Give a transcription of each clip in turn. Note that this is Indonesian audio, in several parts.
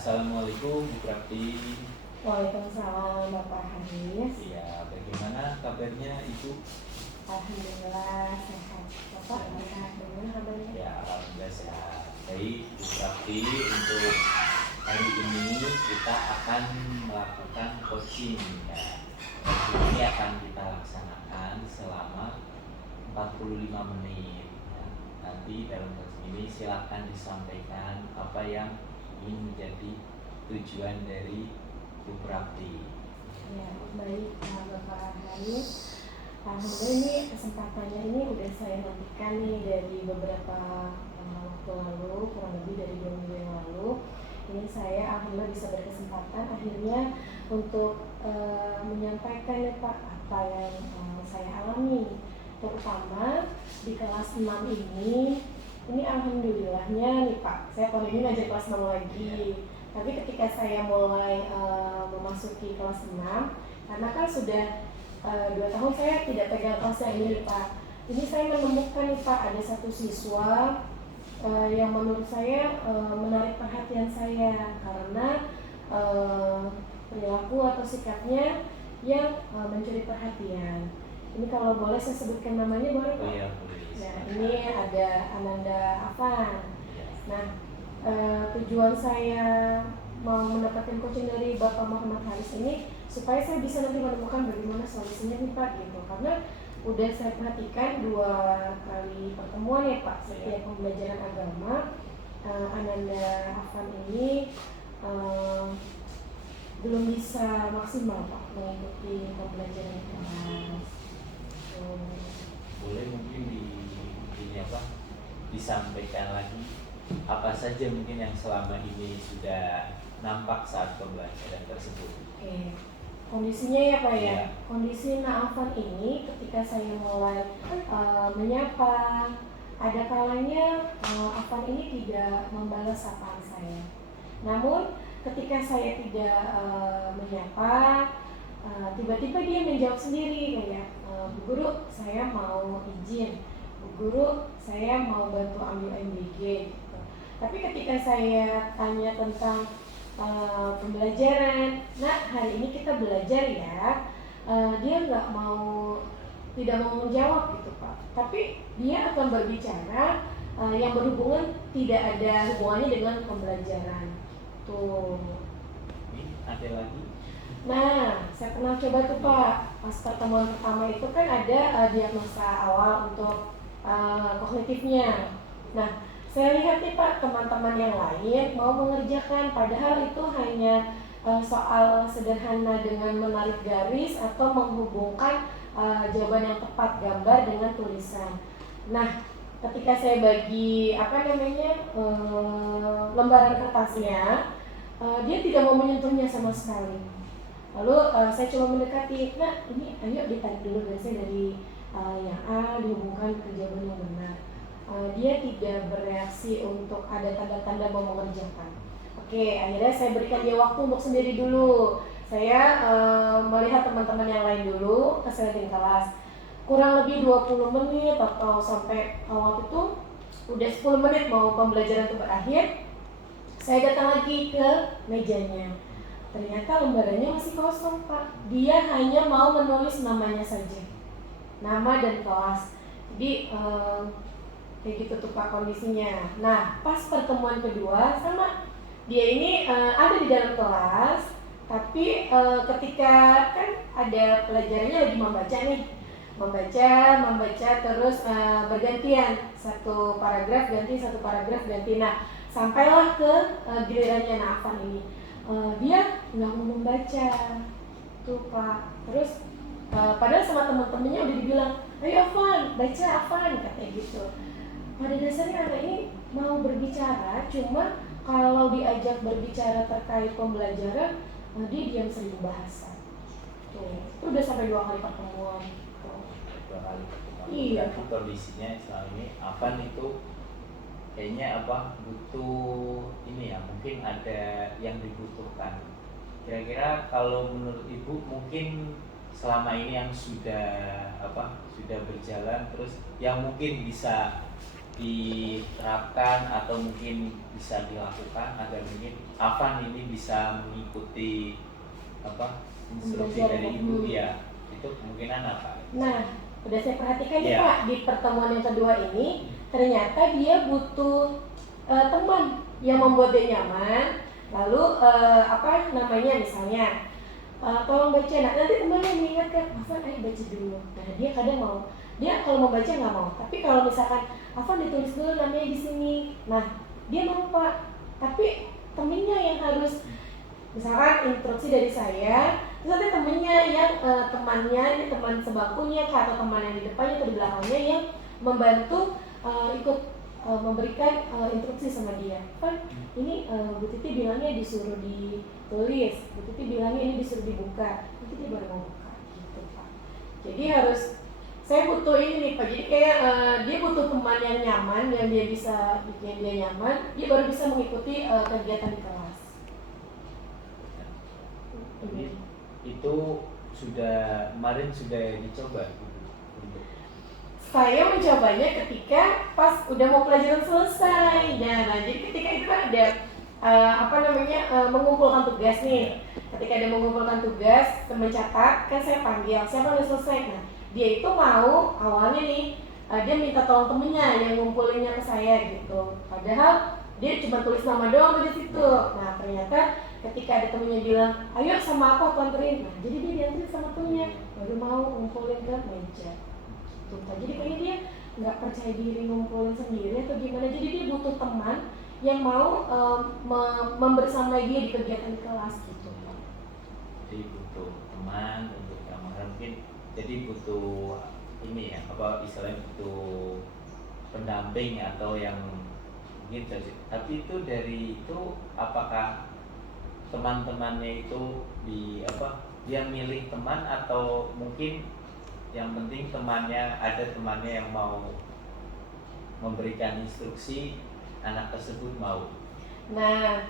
Assalamualaikum Bu Prati. Waalaikumsalam Bapak Hanis. Ya, bagaimana kabarnya Ibu? Alhamdulillah sehat. Bapak sehat, bagaimana kabarnya? Ya, alhamdulillah sehat. Baik Bu Prati, untuk hari ini kita akan melakukan coaching. Ya, coaching ini akan kita laksanakan selama 45 menit. Ya, nanti dalam coaching ini silakan disampaikan apa yang ingin menjadi tujuan dari Bu Prati. Ya, baik Bapak Hanis. Alhamdulillah ini kesempatannya ini udah saya nantikan nih dari beberapa waktu lalu, kurang lebih dari 2 minggu yang lalu. Ini saya alhamdulillah bisa berkesempatan akhirnya untuk menyampaikan ya Pak apa yang saya alami, terutama di kelas 6 ini alhamdulillahnya nih Pak, saya tahun ini ngajar kelas 6 lagi. Tapi ketika saya mulai memasuki kelas 6, karena kan sudah 2 tahun saya tidak pegang kelasnya ini nih Pak. Ini saya menemukan nih Pak, ada satu siswa yang menurut saya menarik perhatian saya karena perilaku atau sikapnya yang mencuri perhatian. Ini kalau boleh saya sebutkan namanya boleh Pak? Oh iya, boleh. Nah, ini ada Ananda Afan. Nah, tujuan saya mau mendapatkan coaching dari Bapak Muhammad Haris ini supaya saya bisa nanti menemukan bagaimana solusinya nih Pak gitu. Karena udah saya perhatikan 2 kali pertemuan ya Pak setiap pembelajaran agama, Ananda Afan ini belum bisa maksimal Pak mengikuti pembelajaran kelas. Boleh mungkin disampaikan lagi apa saja mungkin yang selama ini sudah nampak saat pembelajaran tersebut. Oke. Kondisinya ya Pak ya. Iya. Kondisi Naafan ini ketika saya mulai menyapa, ada kalanya Afan ini tidak membalas sapaan saya. Namun ketika saya tidak menyapa, tiba-tiba dia menjawab sendiri kayak, Bu Guru saya mau izin, Bu Guru saya mau bantu ambil MBG gitu. Tapi ketika saya tanya tentang pembelajaran, nah hari ini kita belajar ya, dia tidak mau menjawab gitu Pak. Tapi dia akan berbicara yang berhubungan tidak ada hubungannya dengan pembelajaran. Tuh. Ini ada lagi. Nah, saya pernah coba tuh Pak, pas pertemuan pertama itu kan ada diagnosa awal untuk kognitifnya. Nah, saya lihat nih Pak, teman-teman yang lain mau mengerjakan, padahal itu hanya soal sederhana dengan menarik garis atau menghubungkan jawaban yang tepat gambar dengan tulisan. Nah, ketika saya bagi lembaran kertasnya, dia tidak mau menyentuhnya sama sekali. Lalu saya coba mendekati, nah ini ayo ditarik dulu garisnya dari yang A dihubungkan ke jawaban yang benar. Dia tidak bereaksi untuk ada tanda-tanda mau mengerjakan. Oke, akhirnya saya berikan dia waktu untuk sendiri dulu. Saya melihat teman-teman yang lain dulu, kesehatan kelas. Kurang lebih 20 menit atau sampai waktu itu udah 10 menit mau pembelajaran itu berakhir. Saya datang lagi ke mejanya. Ternyata lembarannya masih kosong Pak. Dia hanya mau menulis namanya saja, nama dan kelas. Jadi kayak gitu tuh Pak kondisinya. Nah, pas pertemuan kedua sama dia ini ada di dalam kelas, tapi ketika kan ada pelajarannya lagi membaca nih, membaca terus bergantian, satu paragraf ganti. Nah, sampailah ke gilirannya Naafan ini. Dia nggak mau membaca tuh Pak. Terus padahal sama teman-temannya udah dibilang, ayo Afan, baca Afan, katanya gitu. Pada dasarnya anak ini mau berbicara, cuma kalau diajak berbicara terkait pembelajaran, dia diam 1000 bahasa. Tuh, itu udah sampai 2 kali pertemuan. 2 kali pertemuan. Iya. Berarti kondisinya selama ini Afan itu kayaknya butuh ini ya, mungkin ada yang dibutuhkan. Kira-kira kalau menurut Ibu mungkin selama ini yang sudah berjalan terus yang mungkin bisa diterapkan atau mungkin bisa dilakukan agar mungkin Afan ini bisa mengikuti apa instruksi Belajar, dari ibu ya, itu kemungkinan apa? Nah, udah saya perhatikan nih Iya. Pak, di pertemuan yang kedua ini ternyata dia butuh teman yang membuat dia nyaman. Lalu apa namanya, misalnya tolong baca. Nah, nanti temannya mengingatkan, Afan ayo baca dulu. Nah, dia kadang mau, dia kalau mau baca nggak mau. Tapi kalau misalkan Afan ditulis dulu namanya di sini, nah dia mau Pak. Tapi temennya yang harus, misalkan instruksi dari saya, terus nanti temennya yang temannya, ini teman sebangkunya atau teman yang di depannya atau di belakangnya yang membantu ikut memberikan instruksi sama dia. Kan ini Bu Titi bilangnya disuruh ditulis, Bu Titi bilangnya ini disuruh dibuka, nanti dia baru mau buka gitu Pak. Jadi harus, saya butuh ini nih Pak, jadi kayak dia butuh teman yang nyaman, yang dia bisa bikin dia nyaman, dia baru bisa mengikuti kegiatan di kelas. Itu sudah kemarin sudah dicoba gitu, untuk Saya mencobanya ketika pas udah mau pelajaran selesai. Nah jadi ketika itu kan ada mengumpulkan tugas nih. Ketika ada mengumpulkan tugas, mencatat, kan saya panggil siapa udah selesai. Nah dia itu mau awalnya nih dia minta tolong temennya yang ngumpulinnya ke saya gitu. Padahal dia cuma tulis nama doang di situ. Nah ternyata ketika ada temennya bilang, ayo sama aku anterin. Nah jadi dia dianterin sama temennya, baru mau ngumpulin ke meja. Jadi kayaknya dia nggak percaya diri ngumpulin sendiri atau gimana. Jadi dia butuh teman yang mau membersamai dia di kegiatan kelas gitu. Jadi butuh teman untuk yang mungkin, jadi butuh ini ya, apa istilahnya, butuh pendamping atau yang mungkin. Tapi itu dari itu apakah teman-temannya itu dia milih teman atau mungkin yang penting ada temannya yang mau memberikan instruksi, anak tersebut mau. Nah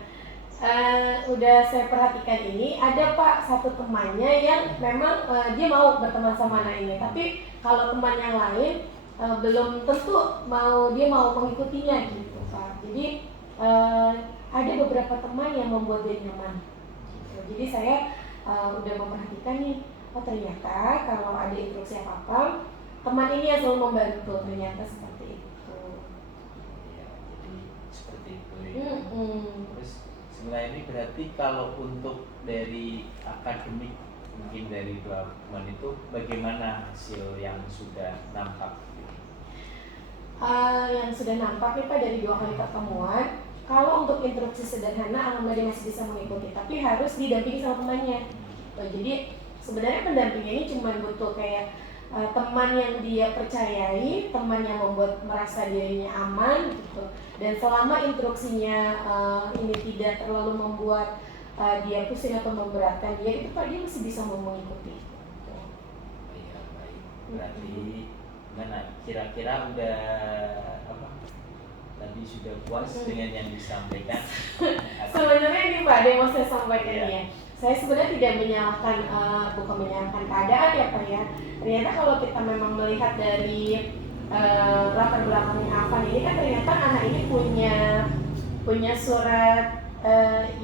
udah saya perhatikan ini, ada Pak satu temannya yang memang dia mau berteman sama anak ini, tapi kalau teman yang lain belum tentu dia mau mengikutinya gitu Pak. Jadi ada beberapa teman yang membuat dia nyaman gitu. Jadi saya udah memperhatikan nih, oh ternyata kalau ada instruksi apa-apa, teman ini yang selalu membantu, ternyata seperti itu. Ya, jadi seperti itu ya. Terus sebenarnya ini berarti kalau untuk dari akademik, mungkin dari dua teman itu bagaimana hasil yang sudah nampak? Yang sudah nampak nih Pak dari 2 kali pertemuan, kalau untuk instruksi sederhana alhamdulillah dia masih bisa mengikuti, tapi harus didampingi sama temannya. Jadi sebenarnya pendampingnya ini cuma butuh kayak teman yang dia percayai, teman yang membuat merasa dirinya aman gitu. Dan selama instruksinya ini tidak terlalu membuat dia pusing atau memberatkan dia, itu Pak dia masih bisa mengikuti. Iya, baik. Berarti mana kira-kira udah tadi sudah puas dengan yang disampaikan? Sebenarnya ini Pak, ada yang mau saya sampaikan ya. Saya sebenarnya tidak menyalahkan, bukan menyalahkan keadaan ya Pak ya. Ternyata kalau kita memang melihat dari latar belakangnya Afan ini kan ternyata anak ini punya surat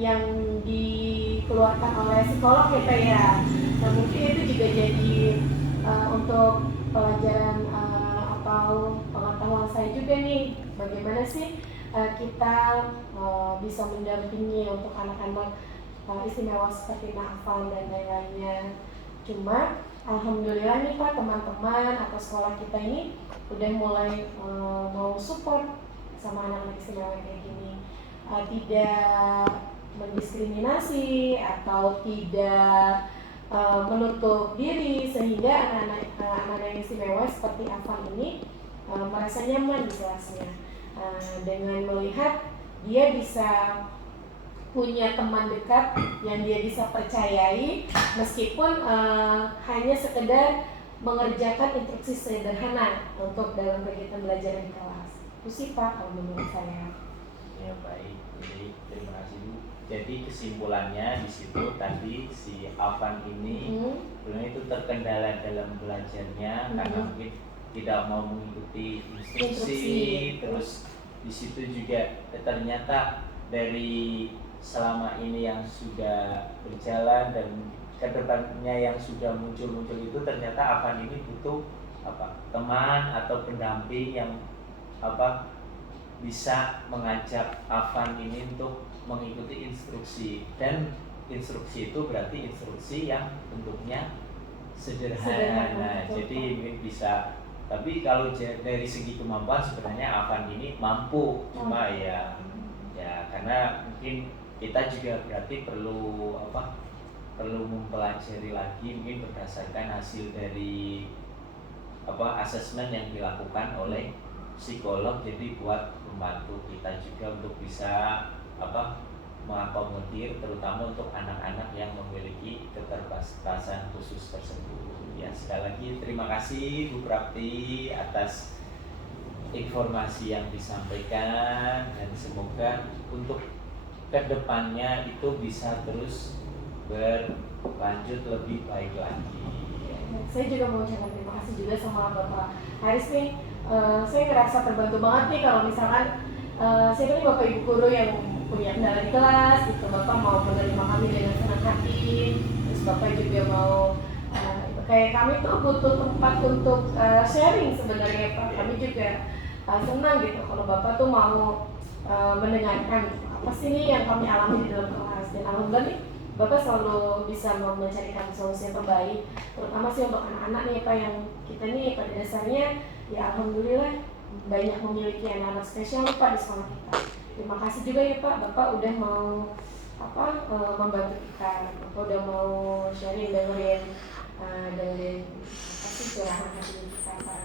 yang dikeluarkan oleh psikolog ya Pak ya. Nah mungkin itu juga jadi untuk pelajaran atau pengetahuan saya juga nih, bagaimana sih kita bisa mendampingi untuk anak-anak istimewa seperti Afan dan lain-lainnya. Cuma alhamdulillah nih Pak, teman-teman atau sekolah kita ini udah mulai mau support sama anak-anak istimewa kayak gini, tidak mendiskriminasi atau tidak menutup diri, sehingga anak-anak yang istimewa seperti Afan ini merasa nyaman di kelasnya dengan melihat dia bisa punya teman dekat yang dia bisa percayai, meskipun hanya sekedar mengerjakan instruksi sederhana untuk dalam kegiatan belajar di kelas. Itu sih Pak kalau menurut saya. Ya baik, jadi terima kasih Bu. Jadi kesimpulannya di situ tadi si Afan ini sebenarnya itu terkendala dalam belajarnya karena mungkin tidak mau mengikuti instruksi. Instruksi. Terus di situ juga ternyata dari selama ini yang sudah berjalan dan kedepannya yang sudah muncul itu ternyata Afan ini butuh teman atau pendamping yang bisa mengajak Afan ini untuk mengikuti instruksi, dan instruksi itu berarti instruksi yang bentuknya sederhana. Jadi mungkin bisa, tapi kalau dari segi kemampuan sebenarnya Afan ini mampu, cuma ya karena mungkin kita juga berarti perlu mempelajari lagi, mungkin berdasarkan hasil dari asesmen yang dilakukan oleh psikolog, jadi buat membantu kita juga untuk bisa mengakomodir terutama untuk anak-anak yang memiliki keterbatasan khusus tersebut. Ya, sekali lagi terima kasih Bu Prapti atas informasi yang disampaikan, dan semoga untuk kedepannya itu bisa terus berlanjut lebih baik lagi. Saya juga mau ucapkan terima kasih juga sama Bapak Haris nih. Saya ngerasa terbantu banget nih kalau misalkan saya kan Bapak Ibu guru yang punya kendala di kelas gitu, Bapak mau menerima kami dengan senang hati, terus Bapak juga mau kayak kami tuh butuh tempat untuk sharing sebenarnya Pak. Kami juga senang gitu kalau Bapak tuh mau mendengarkan apa sih nih yang kami alami di dalam kelas, dan alhamdulillah nih Bapak selalu bisa mencarikan solusi yang terbaik, terutama sih untuk anak-anak nih Pak, yang kita nih pada dasarnya ya alhamdulillah banyak memiliki anak-anak spesial nih Pak di sekolah kita. Terima kasih juga ya Pak, Bapak udah mau membantu kita, Bapak udah mau sharing dengerin kasih curahan hati kita Pak.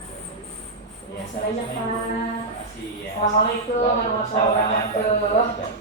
Terima kasih banyak Pak. Terima kasih ya. Assalamualaikum warahmatullahi wabarakatuh.